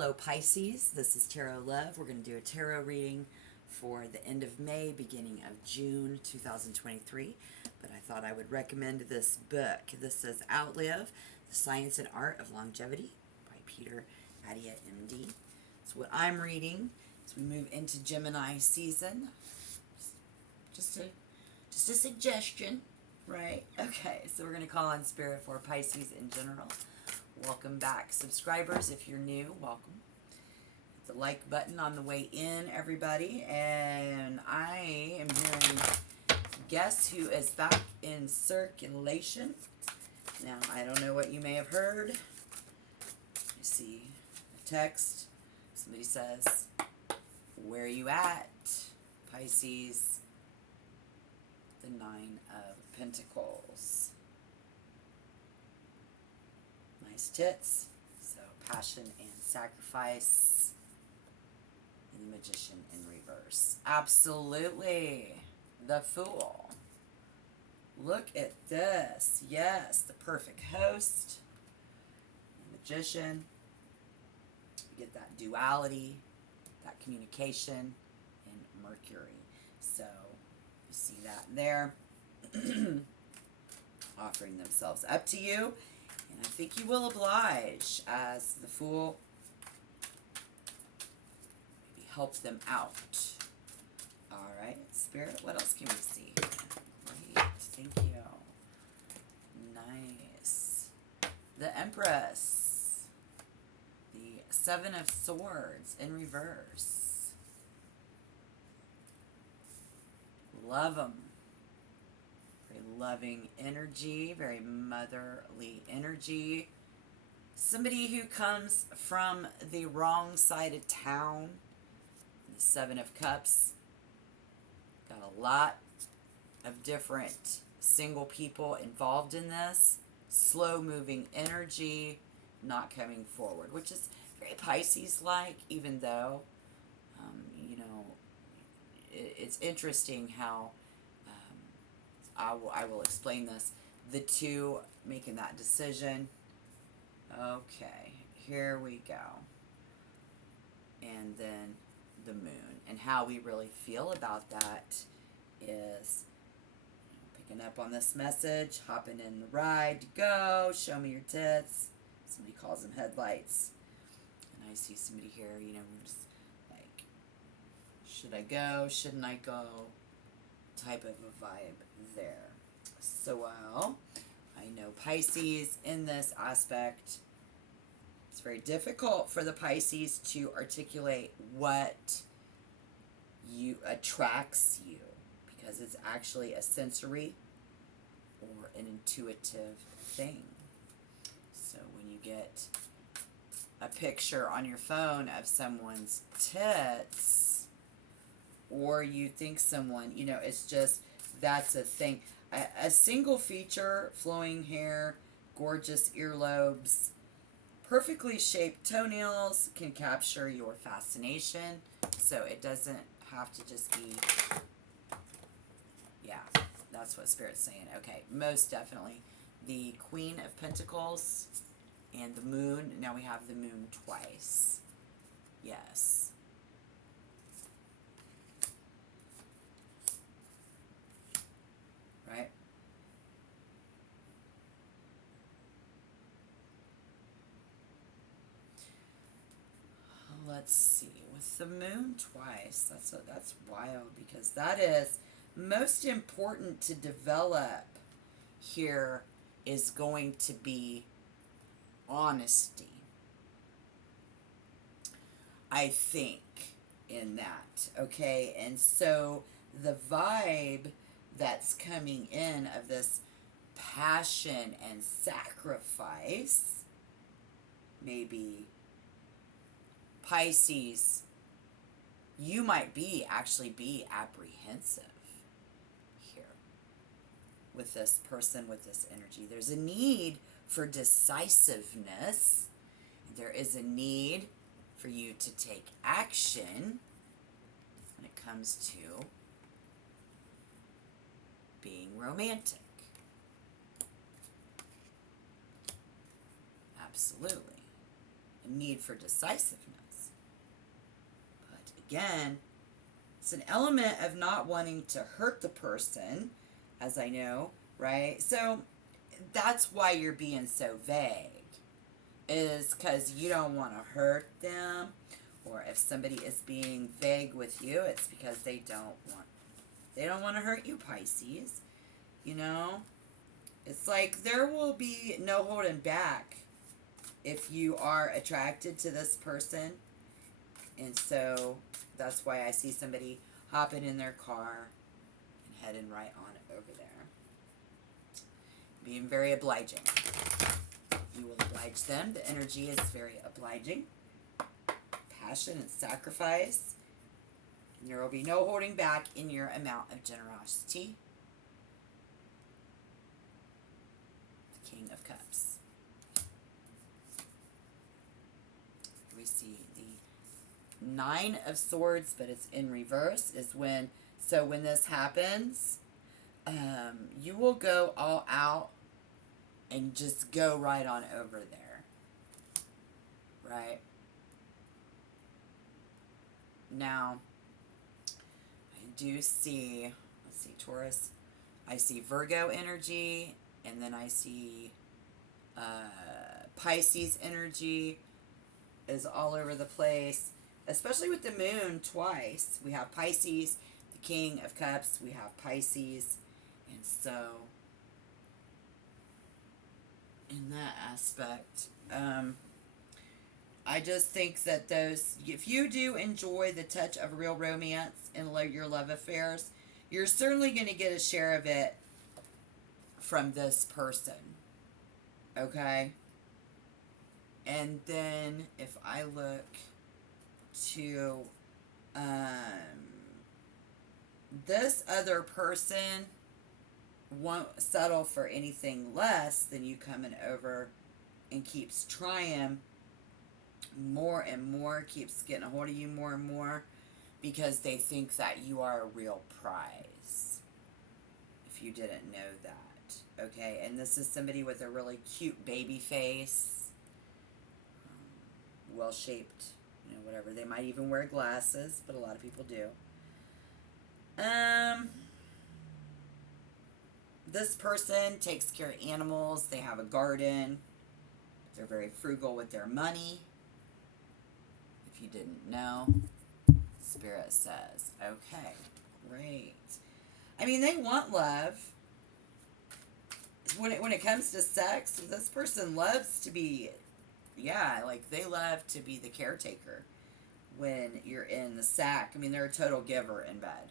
Hello, Pisces. This is Tarot Love. We're going to do a tarot reading for the end of May, beginning of June 2023. But I thought I would recommend this book. This is Outlive, The Science and Art of Longevity by Peter Adia, MD. It's what I'm reading as we move into Gemini season. Just a suggestion, right? Okay, so we're going to call on Spirit for Pisces in general. Welcome back, subscribers. If you're new, welcome. Hit the like button on the way in, everybody. And I am hearing guess who is back in circulation. Now, I don't know what you may have heard. You see a text. Somebody says, where are you at, Pisces? The Nine of Pentacles. Nice tits. So passion and sacrifice. And the Magician in reverse. Absolutely. The Fool. Look at this. Yes, the perfect host. The Magician. You get that duality, that communication, and Mercury. So you see that there. Offering themselves up to you. And I think you will oblige as the Fool. Maybe help them out. All right, Spirit, what else can we see? Great, thank you. Nice. The Empress. The Seven of Swords in reverse. Love them. Very loving energy, very motherly energy. Somebody who comes from the wrong side of town. The Seven of Cups. Got a lot of different single people involved in this. Slow moving energy, not coming forward, which is very Pisces-like, even though, it's interesting how I will explain this. The two making that decision. Okay, here we go. And then the Moon. And how we really feel about that is picking up on this message, hopping in the ride to go, show me your tits. Somebody calls them headlights. And I see somebody here, we're just like, should I go, shouldn't I go? Type of a vibe there. So, I know Pisces in this aspect, it's very difficult for the Pisces to articulate what attracts you, because it's actually a sensory or an intuitive thing. So when you get a picture on your phone of someone's tits, or you think someone, it's just, that's a thing. A single feature, flowing hair, gorgeous earlobes, perfectly shaped toenails can capture your fascination. So it doesn't have to just be, yeah, that's what Spirit's saying. Okay, most definitely. The Queen of Pentacles and the Moon. Now we have the Moon twice. Yes. Right? Let's see. With the Moon twice, that's wild, because that is most important to develop here is going to be honesty. I think in that, okay? And so the vibe that's coming in of this passion and sacrifice, maybe Pisces, you might actually be apprehensive here with this person, with this energy. There's a need for decisiveness. There is a need for you to take action when it comes to being romantic. Absolutely. a need for decisiveness. But again, it's an element of not wanting to hurt the person, as I know, right? So that's why you're being so vague, is because you don't want to hurt them. Or if somebody is being vague with you, it's because they don't want to hurt you, Pisces. You know, it's like there will be no holding back if you are attracted to this person. And so that's why I see somebody hopping in their car and heading right on over there. Being very obliging. You will oblige them. The energy is very obliging. Passion and sacrifice. And there will be no holding back in your amount of generosity. The King of Cups. We see the Nine of Swords, but it's in reverse, is when, so when this happens, you will go all out and just go right on over there. Right? Now, I do see, let's see, Taurus. I see Virgo energy, and then I see Pisces energy is all over the place, especially with the moon twice. We have Pisces, the King of Cups, we have Pisces, and so in that aspect, I just think that those, if you do enjoy the touch of real romance in your love affairs, you're certainly going to get a share of it from this person. Okay? And then if I look to this other person won't settle for anything less than you coming over and keeps trying more and more, keeps getting a hold of you more and more, because they think that you are a real prize. If you didn't know that. Okay, and this is somebody with a really cute baby face, well shaped, you know, whatever. They might even wear glasses, but a lot of people do. This person takes care of animals. They have a garden. They're very frugal with their money. If you didn't know, Spirit says, okay, great. I mean, they want love. When it comes to sex, this person loves to be, yeah, like they love to be the caretaker when you're in the sack. I mean, they're a total giver in bed.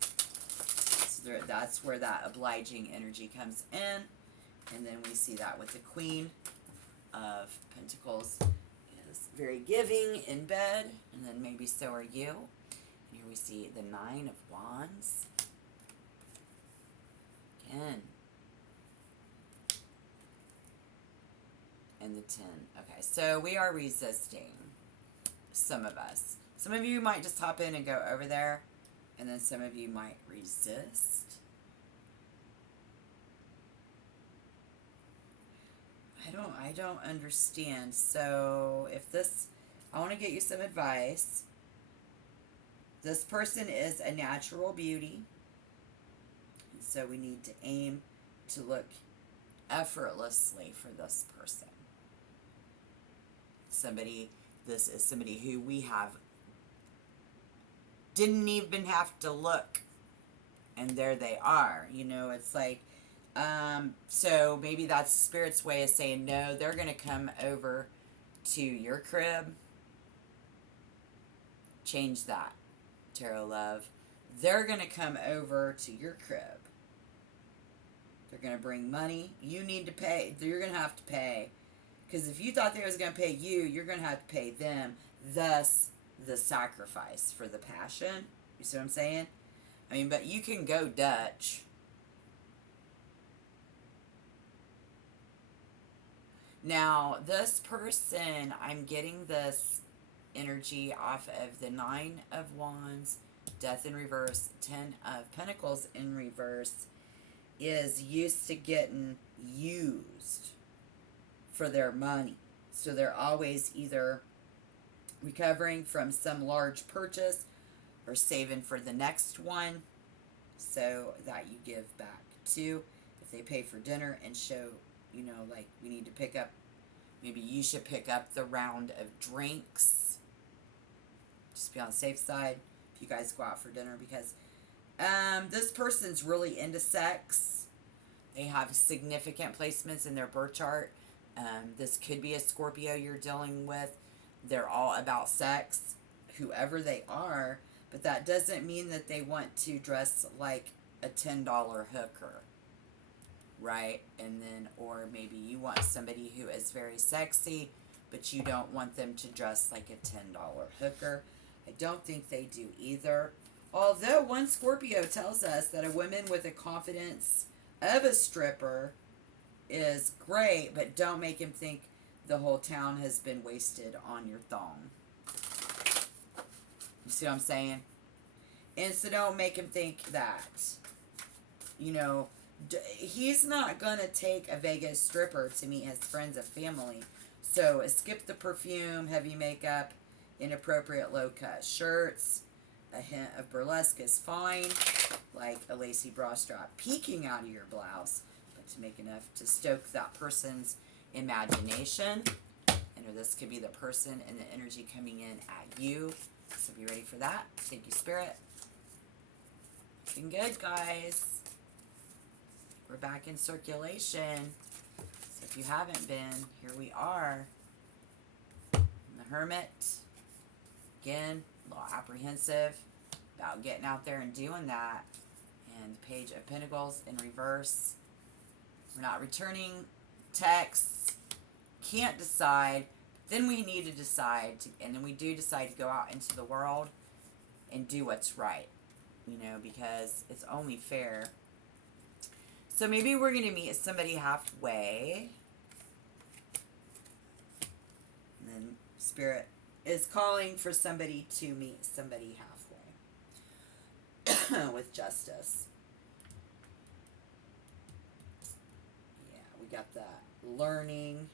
So that's where that obliging energy comes in. And then we see that with the Queen of Pentacles is very giving in bed. And then maybe so are you. And here we see the Nine of Wands. Again. And the 10. Okay, so we are resisting, some of us. Some of you might just hop in and go over there, and then some of you might resist. I don't understand. So if this, I want to get you some advice. This person is a natural beauty, and so we need to aim to look effortlessly for this person. This is somebody who we didn't even have to look, and there they are. You know, it's like, so maybe that's Spirit's way of saying, no, they're going to come over to your crib. Change that, Tarot Love. They're going to come over to your crib. They're going to bring money. You need to pay. You're going to have to pay. Because if you thought they was going to pay you, you're going to have to pay them. Thus, the sacrifice for the passion. You see what I'm saying? I mean, but you can go Dutch. Now, this person, I'm getting this energy off of the Nine of Wands, Death in reverse, 10 of Pentacles in reverse, is used to getting used for their money. So they're always either recovering from some large purchase or saving for the next one so that you give back too. If they pay for dinner and show, like we need to pick up, maybe you should pick up the round of drinks. Just be on the safe side if you guys go out for dinner, because this person's really into sex. They have significant placements in their birth chart. This could be a Scorpio you're dealing with. They're all about sex, whoever they are, but that doesn't mean that they want to dress like a $10 hooker, right? And then, or maybe you want somebody who is very sexy, but you don't want them to dress like a $10 hooker. I don't think they do either. Although one Scorpio tells us that a woman with the confidence of a stripper is great, but don't make him think the whole town has been wasted on your thong. You see what I'm saying? And so don't make him think that. He's not going to take a Vegas stripper to meet his friends and family. So skip the perfume, heavy makeup, inappropriate low-cut shirts. A hint of burlesque is fine, like a lacy bra strap peeking out of your blouse, but to make enough to stoke that person's imagination. And this could be the person and the energy coming in at you. So be ready for that. Thank you, Spirit. Looking good, guys. We're back in circulation. So if you haven't been, here we are. And the Hermit. Again, a little apprehensive about getting out there and doing that. And the Page of Pentacles in reverse. We're not returning texts. Can't decide. Then we need to decide. And then we do decide to go out into the world and do what's right. Because it's only fair. So maybe we're going to meet somebody halfway. And then Spirit is calling for somebody to meet somebody halfway with justice. Yeah, we got that learning.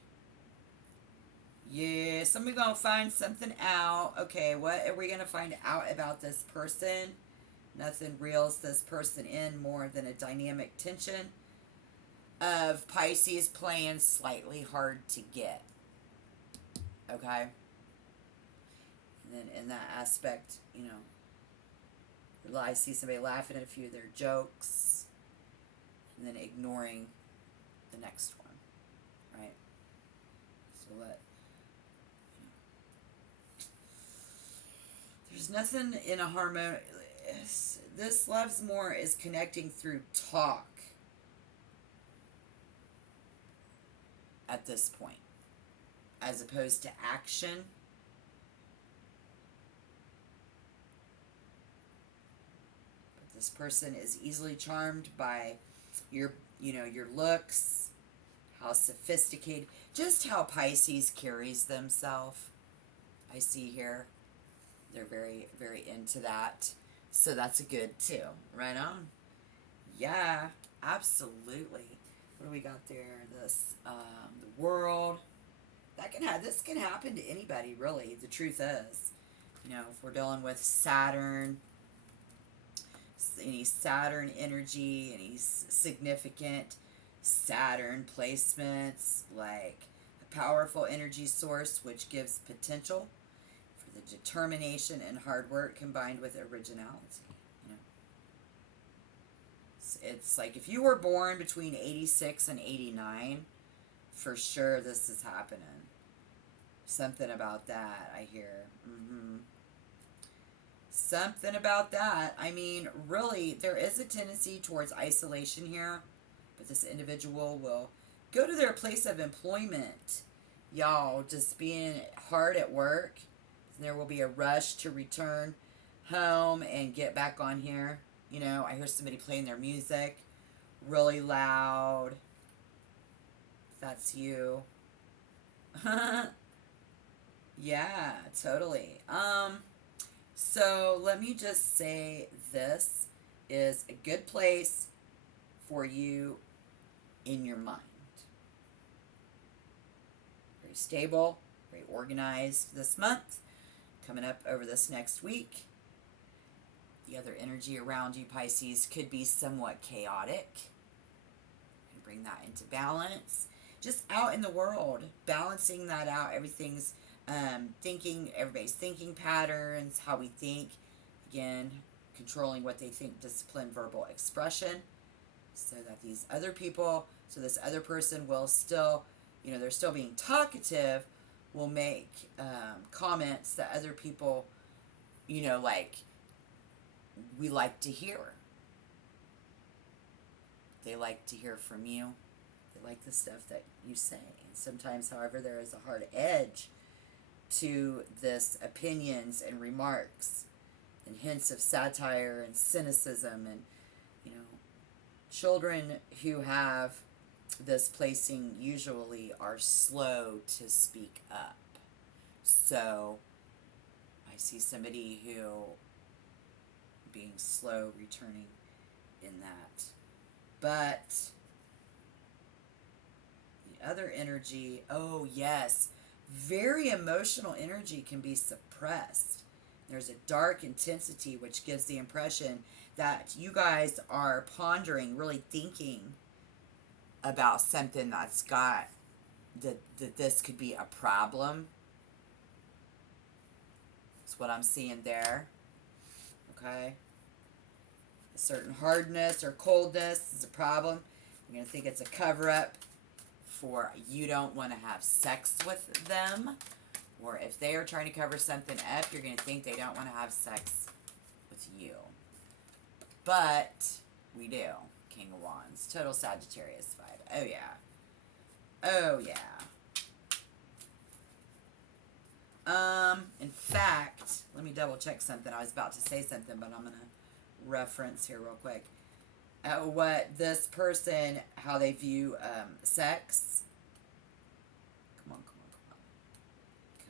Yeah, somebody gonna find something out. Okay, what are we gonna find out about this person? Nothing reels this person in more than a dynamic tension of Pisces playing slightly hard to get. Okay? And then in that aspect, I see somebody laughing at a few of their jokes and then ignoring the next one, right? So there's nothing in a harmonious. This loves more is connecting through talk at this point, as opposed to action. This person is easily charmed by your looks, how sophisticated, just how Pisces carries themselves. I see here. They're very, very into that. So that's a good too. Right on. Yeah, absolutely. What do we got there? This, the World. This can happen to anybody, really. The truth is, if we're dealing with Saturn, any Saturn energy, any significant Saturn placements, like a powerful energy source which gives potential for the determination and hard work combined with originality. It's like if you were born between 86 and 89, for sure this is happening. Something about that, I hear. Something about that. I mean, really, there is a tendency towards isolation here, but this individual will go to their place of employment, y'all, just being hard at work. And there will be a rush to return home and get back on here. I hear somebody playing their music really loud. If that's you. Yeah, totally. So let me just say this is a good place for you in your mind. Very stable, very organized this month. Coming up over this next week, the other energy around you, Pisces, could be somewhat chaotic. And bring that into balance. Just out in the world, balancing that out. Everything's everybody's thinking patterns, how we think. Again, controlling what they think, discipline, verbal expression. So that this other person will still, they're still being talkative, will make comments that other people, like, we like to hear. They like to hear from you. They like the stuff that you say. And sometimes, however, there is a hard edge to this opinions and remarks and hints of satire and cynicism. And, children who have this placing usually are slow to speak up. So I see somebody who being slow returning in that. But the other energy, oh yes, very emotional energy can be suppressed. There's a dark intensity which gives the impression that you guys are pondering, really thinking about something that's got, that this could be a problem. That's what I'm seeing there. Okay? A certain hardness or coldness is a problem. You're going to think it's a cover-up for you don't want to have sex with them. Or if they are trying to cover something up, you're going to think they don't want to have sex with you. But we do. King of Wands. Total Sagittarius vibe. Oh, yeah. Oh, yeah. In fact, let me double check something. I was about to say something, but I'm going to reference here real quick. What this person, how they view sex.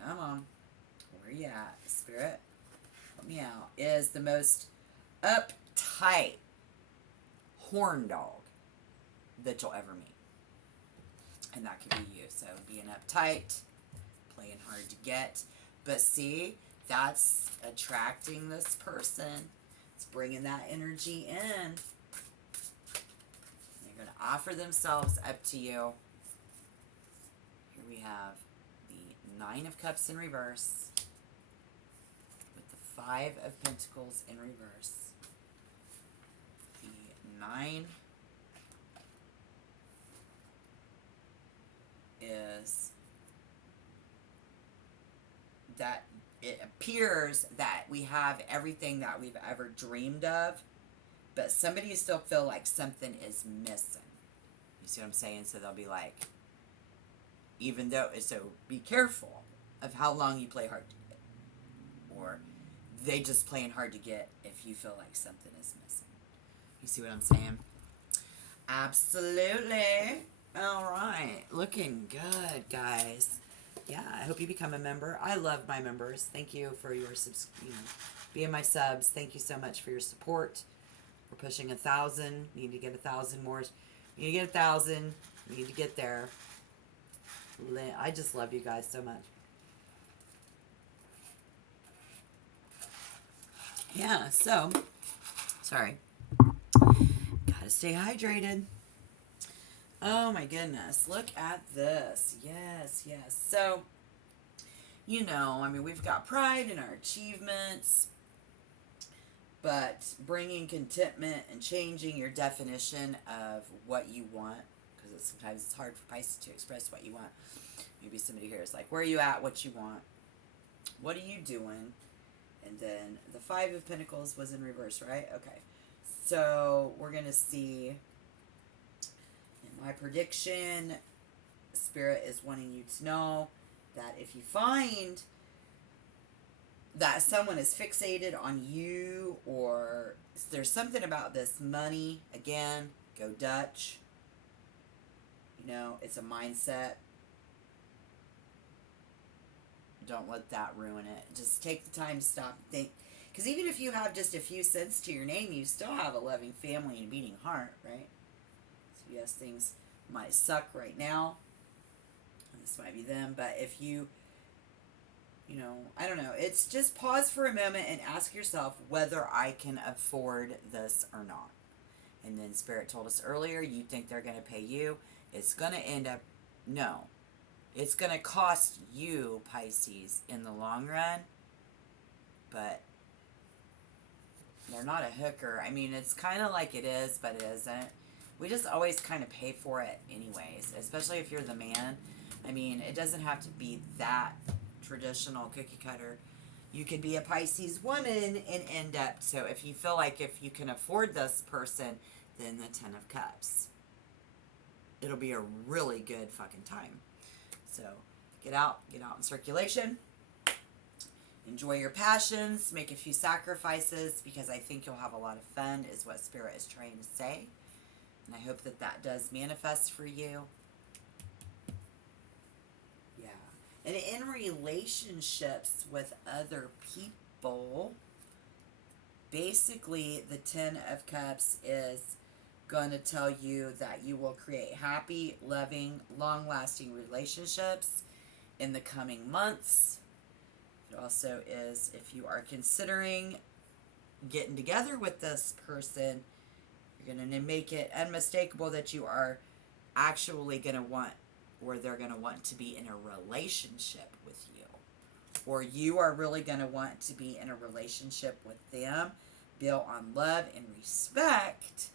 Come on. Where you at, Spirit? Help me out. Is the most uptight horn dog that you'll ever meet. And that could be you. So being uptight, playing hard to get. But see, that's attracting this person. It's bringing that energy in. They're going to offer themselves up to you. Here we have the Nine of Cups in reverse with the Five of Pentacles in reverse. The Nine is that it appears that we have everything that we've ever dreamed of, but somebody still feel like something is missing. You see what I'm saying? So they'll be like, even though, so be careful of how long you play hard to get. Or they just playing hard to get if you feel like something is missing. You see what I'm saying? Absolutely. All right. Looking good, guys. Yeah, I hope you become a member. I love my members. Thank you for your being my subs. Thank you so much for your support. We're pushing 1,000. Need to get 1,000 more. You need to get 1,000. You need to get there. I just love you guys so much. Yeah, so, sorry. Gotta stay hydrated. Oh my goodness, look at this. Yes, yes. So, we've got pride in our achievements, but bringing contentment and changing your definition of what you want, because sometimes it's hard for Pisces to express what you want. Maybe somebody here is like, where are you at? What you want? What are you doing? And then the Five of Pentacles was in reverse, right? Okay. So we're going to see, in my prediction, Spirit is wanting you to know that if you find that someone is fixated on you, or there's something about this money, again, go Dutch. It's a mindset. Don't let that ruin it. Just take the time to stop and think. Because even if you have just a few cents to your name, you still have a loving family and a beating heart, right? So yes, things might suck right now. this might be them, but if you I don't know. It's just pause for a moment and ask yourself whether I can afford this or not. And then Spirit told us earlier, you think they're going to pay you. It's going to end up, no. It's going to cost you, Pisces, in the long run. But they're not a hooker. I mean, it's kind of like it is, but it isn't. We just always kind of pay for it anyways, especially if you're the man. I mean, it doesn't have to be that traditional cookie cutter. You could be a Pisces woman and end up, so if you feel like if you can afford this person, then the 10 of Cups. It'll be a really good fucking time. So get out in circulation. Enjoy your passions, make a few sacrifices, because I think you'll have a lot of fun, is what Spirit is trying to say. And I hope that that does manifest for you. Yeah. And in relationships with other people, basically the 10 of Cups is going to tell you that you will create happy, loving, long-lasting relationships in the coming months. It also is, if you are considering getting together with this person, you're going to make it unmistakable that you are actually going to want, or they're going to want to be in a relationship with you. Or you are really going to want to be in a relationship with them, built on love and respect.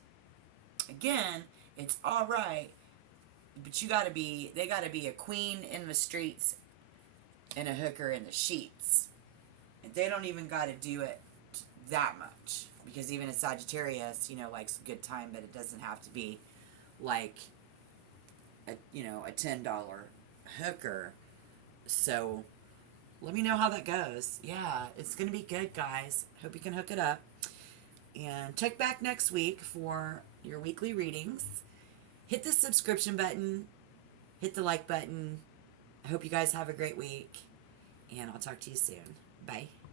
Again, it's all right, but they got to be a queen in the streets and a hooker in the sheets. And they don't even got to do it that much. Because even a Sagittarius, likes a good time, but it doesn't have to be like a $10 hooker. So let me know how that goes. Yeah, it's going to be good, guys. Hope you can hook it up. And check back next week for your weekly readings. Hit the subscription button. Hit the like button. I hope you guys have a great week, and I'll talk to you soon. Bye.